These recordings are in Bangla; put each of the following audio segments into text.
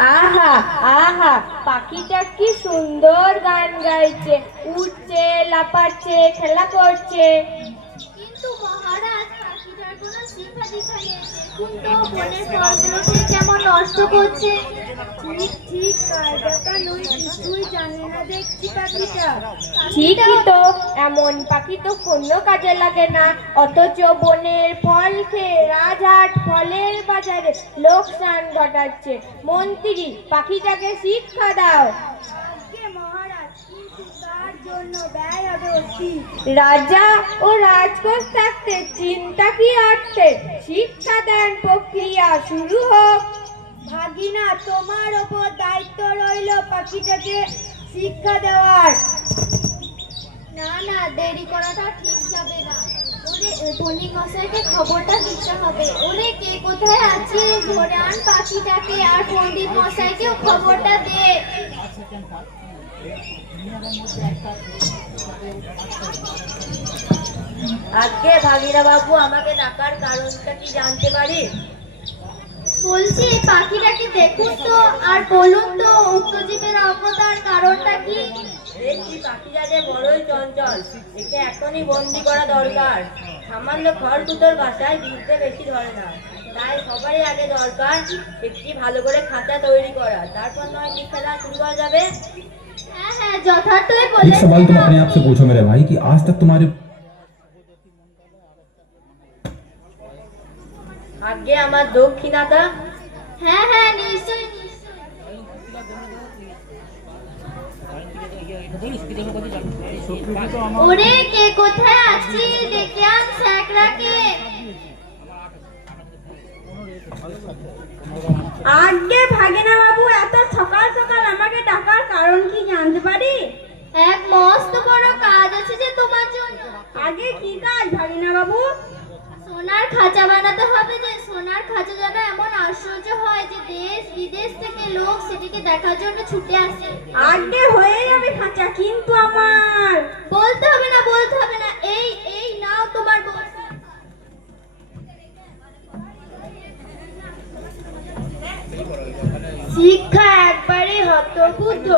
আহা আহা, পাখিটা কি সুন্দর গান গাইছে, উঠছে, লাফাচ্ছে, খেলা করছে। কিন্তু মহারাজ, পাখিটার কোনো শিক্ষা দীক্ষা নেই। দেখুন তো বনের ফলগুলোকে কেমন নষ্ট করছে। ঠিক ঠিক, কায়দাটা নই, কিছুই জানে না দেখছি পাখিটা। ঠিকই তো, এমন পাখি তো কোনো কাজে লাগে না, অথচ বনের ফল খেয়ে রাজহাট ফলের বাজারে লোকসান ঘটাচ্ছে। মন্ত্রী, পাখিটাকে শিক্ষা দাও। আজ্ঞে মহারাজ, কিন্তু তার জন্য ব্যয় হবে অতি। রাজা ও রাজকোষ থাকতে চিন্তা কি অর্থে, শিক্ষাদান প্রক্রিয়া শুরু হোক। ভাগিনা, তোমার ওপর দায়িত্ব রইল পাখিটাকে শিক্ষা দেওয়ার। না না, দেরি করাটা ঠিক যাবে না। ওরে বণিক মশাইকে খবরটা দিতে হবে। ওরে কে কোথায় আছে, ধরে আন পাখিটাকে, আর পণ্ডিত মশাইকেও খবরটা দে। আজকে ভাগিরা বাবু, আমাকে ডাকার কারণটা কি জানতে পারি? বলছি পাখিটাকে দেখুন তো, আর বলুন তো উক্ত জীবের অবতার কারণটা কি। দেখছি পাখিটা যে বড়ই চঞ্চল, একে এখনই বন্দি করা দরকার। সামান্য খড়কুটোর বাসায় বিদ্যে বেশি ধরে না, তাই সবারই আগে দরকার একটি ভালো করে খাঁচা তৈরি করা, তারপর নয় শিক্ষাদান শুরু করা যাবে। হ্যাঁ হ্যাঁ, যথার্থই एक বলেছেন सवाल तुम अपने आप से আপনি। पूछो मेरे भाई कि आज तक तुम्हारे আগে আমার দক্ষিণাটা। হ্যাঁ হ্যাঁ, নিশ্চয়ই নিশ্চয়ই। ওরে কে কোথায় আছি, ডেকে আন স্যাকরাকে। আজ্ঞে ভাগিনা বাবু, এত সকাল সকাল আমাকে ডাকার কারণ কি জানতে পারি? এক মস্ত বড় কাজ আছে যে তোমার জন্য। আগে কি কাজ ভাগিনা বাবু? সোনার খাঁচা বানাতে হবে, যে সোনার খাঁচা যেন এমন আশ্চর্য হয় যে দেশ বিদেশ থেকে লোক সেটিকে দেখার জন্য ছুটে আসে। আজ্ঞে হয়ে যাবে খাঁচা, কিন্তু আমার বলতে হবে না, বলতে হবে না, এই এই নাও তোমার বই। শিক্ষা একবারই হতবুদ্ধ।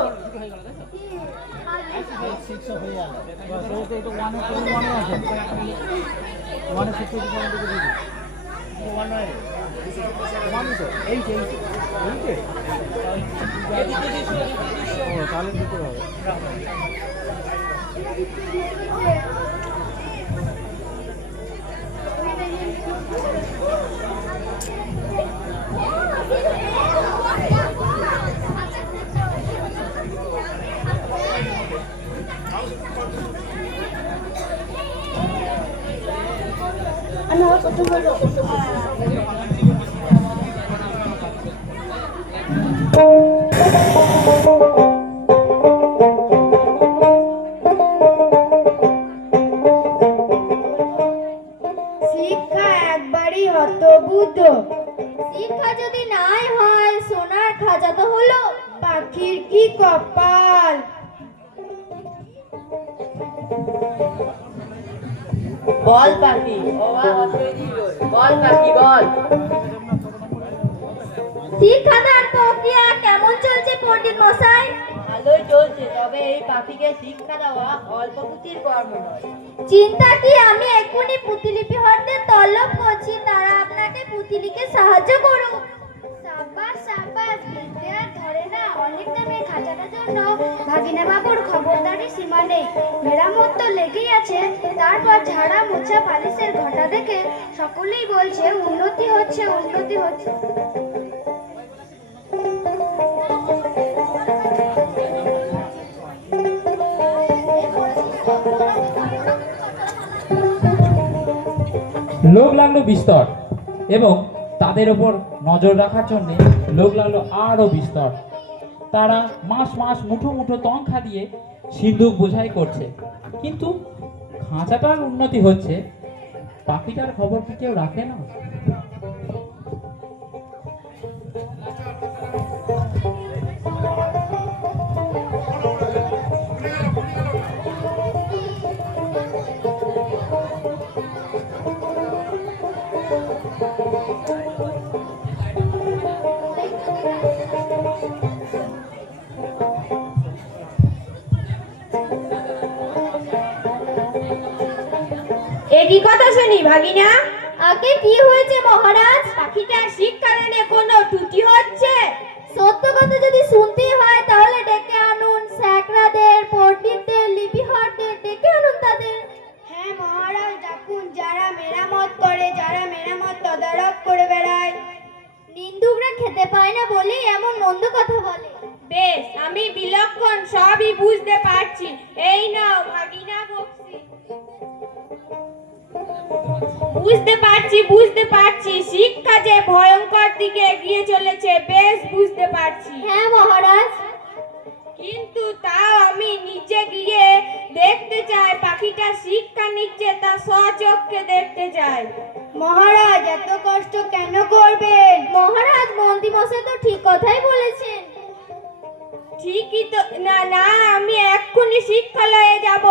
শিক্ষা একবারই হতবুদ্ধ। শিক্ষা যদি নাই হয়, সোনার খাঁচা তো হলো। পাখির কি কপাল। বল পাখি, বল পাখি বল। শিক্ষাদান প্রক্রিয়া কেমন চলছে পণ্ডিত মশাই? ভালোই চলছে, তবে এই পাখিকে শিক্ষা দেওয়া অল্প পুঁতির কর্ম নয়। চিন্তা কি, আমি এক্ষুনি পুঁতিলিপি হতে তলব করছি, তারা আপনাকে পুঁতিলিকে সাহায্য করুক। সাব্বাস সাব্বাস, বিদ্যে আর ধরে না। অনেক দামের খাঁচাটার জন্য ভাগিনা বাবুর খবরদারি সীমা নেই। মেরামত তো লেগেই আছে। তারপর ঝাড়া মোছা পালিশের ঘটা দেখে সকলেই বলছে উন্নতি হচ্ছে, উন্নতি হচ্ছে। লোক লাগলো বিস্তর, এবং তাদের ওপর নজর রাখার জন্য লোক লাগলো আরও বিস্তর। তারা মাস মাস মুঠো মুঠো তনখা দিয়ে সিন্ধুক বোঝাই করছে, কিন্তু খাঁচাটার উন্নতি হচ্ছে, পাখিটার খবর কি কেউ রাখে না? একই কথা শুনি ভাগিনা। আগে কি হয়েছে মহারাজ? পাখিটার শিক্ষাদানে কোনো ত্রুটি হচ্ছে? সত্য কথা যদি শুনতে হয় তাহলে ডেকে আনুন স্যাকরাদের, পণ্ডিতদের, লিপিহরদের ডেকে আনুন তাদের। হ্যাঁ মহারাজ, ডাকুন, যারা মেরামত করে, যারা মেরামত তদারক করে বেড়ায়। নিন্দুকরা খেতে পায় না বলেই এমন মন্দ কথা বলে। বেশ, আমি বিলক্ষণ সবই বুঝতে পারছি। এই নাও ভাগিনা বক্সি। বুঝতে পারছি শিক্ষা যে ভয়ঙ্কর দিকে এগিয়ে চলেছে, বেশ বুঝতে পারছি। হ্যাঁ মহারাজ। কিন্তু তাও আমি নিচে গিয়ে দেখতে চাই, পাখিটা শিক্ষা নিচ্ছে তা স্বচক্ষে দেখতে চাই। মহারাজ, এত কষ্ট কেন করবেন? মহারাজ, মন্ত্রী মশাই তো ঠিক কথাই বলেছেন। ঠিকই তো। না না, আমি এক্ষুনি শিক্ষালয়ে যাব।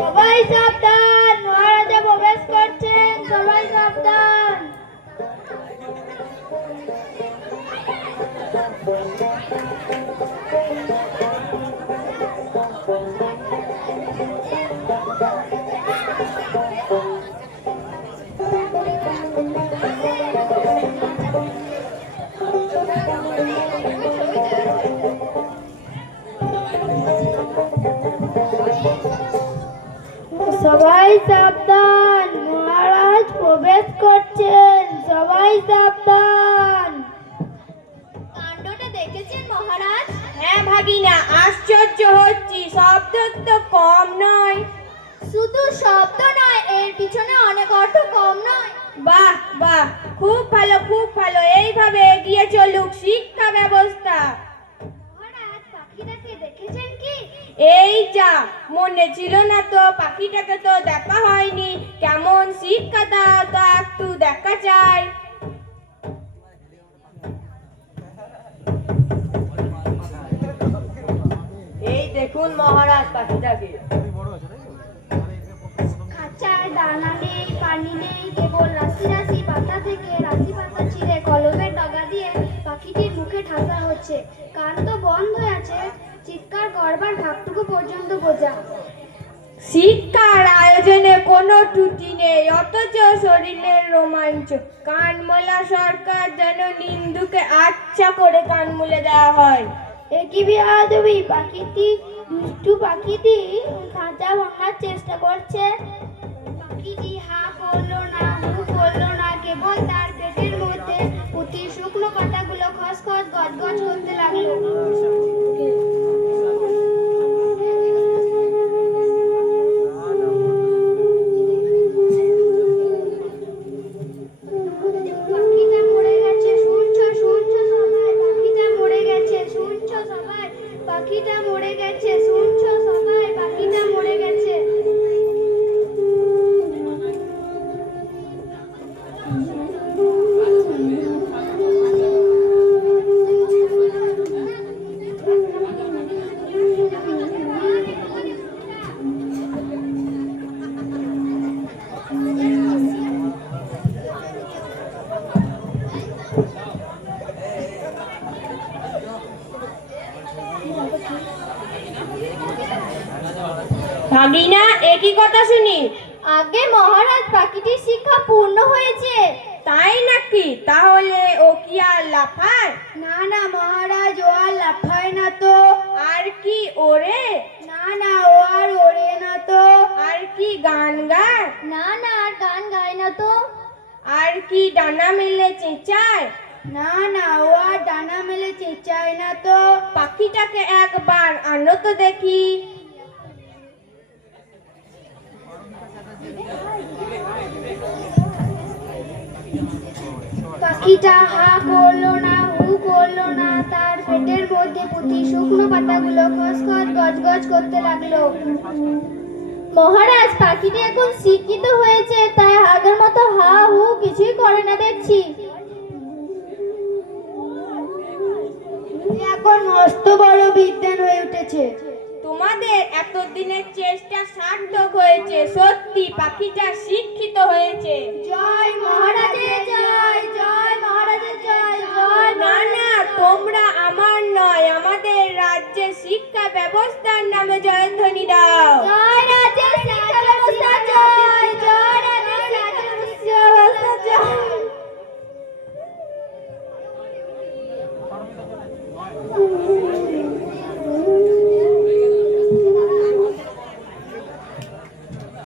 সবাই সাবধান, মহারাজা প্রবেশ করছেন, সবাই সাবধান। সবাই সাবধান, মহারাজ প্রবেশ করছেন, সবাই সাবধান। কাণ্ডটা দেখেছেন মহারাজ? হ্যাঁ ভাগিনা, আশ্চর্য হচ্ছি, শব্দ তো কম নয়। শুধু শব্দ নয়, এর পিছনে অনেক অর্থ কম নয়। বাহ বাহ, খুব ভালো খুব ভালো। এইভাবে এগিয়ে চলুক শিক্ষা ব্যবস্থা। মহারাজ, পাখিটাকে দেখেছেন কি? এই যা, মনে ছিল না তো, পাখিটাকে তো দেখা হয়নি। কেমন শিক্ষা দাও তা একটু দেখা চাই। এই দেখুন মহারাজ পাখিটাকে। খাঁচায় দানা নেই, পানি নেই, কেবল রাশি রাশি পাতা থেকে রাশি পাতা ছিঁড়ে কলমের ডগা দিয়ে পাখিটির মুখে ঠাসা হচ্ছে। কান তো বন্ধ আছে, চিৎকার করবার ভাবটুকু পর্যন্ত বোঝা। শিক্ষার আয়োজনে কোনো ত্রুটি নেই, অথচ শরীরের রোমাঞ্চ। কানমোলা সরকার যেন নিন্দুকে আচ্ছা করে কান মুলে দেওয়া হয়। একই বেয়াদবি, পাখিটি, দুষ্টু পাখিটি খাঁচা ভাঙার চেষ্টা করছে। পাখিটি হা করলো না, হু করলো না, কেবল তার পেটের মধ্যে প্রতি শুকনো পাতাগুলো খসখস গজগজ করতে লাগলো। পাখিটা মরে গেছে, শুনছো শুনছো সবাই, পাখিটা মরে গেছে, শুনছো সবাই, পাখিটা মরে গেছে, শুনছো সবাই, পাখিটা মরে গেছে। ভাগিনা, একই কথা শুনি। আগে মহারাজ, পাখিটির শিক্ষা পূর্ণ হয়েছে। তাই নাকি? তাহলে ও কি আর লাফায়? না না মহারাজ, ও আর লাফায় না তো। আর কি ওরে? না না, ও আর ওড়ে না তো। আর কি গান গায়? না না, আর গান গায় না তো। আর কি ডানা মেলে চেঁচায়? না না, ও আর ডানা মেলে চেঁচায় না তো। পাখিটাকে একবার আনো তো দেখি। পাখিটা হা করলো না, হু করলো না, তার পেটের মধ্যে প্রতি শুকনো পাতাগুলো খসখস গজগজ করতে লাগলো। মহারাজ, পাখিটি এখন শিক্ষিত হয়েছে, তাই আগের মতো হা হু কিছুই করে না দেখছি। এখন মস্ত বড় বিদ্বান হয়ে উঠেছে। তোমাদের এতদিনের চেষ্টা সার্থক হয়েছে। সত্যি পাখিটা শিক্ষিত হয়েছে। জয় মহারাজের জয়, জয় মহারাজের জয়, জয়। না না, তোমরা আমার নয়, আমাদের রাজ্যে শিক্ষা ব্যবস্থার নামে জয়ধ্বনি দাও। জয় রাজ্যের শিক্ষা ব্যবস্থা জয়, জয় রাজ্যের শিক্ষা ব্যবস্থা জয়।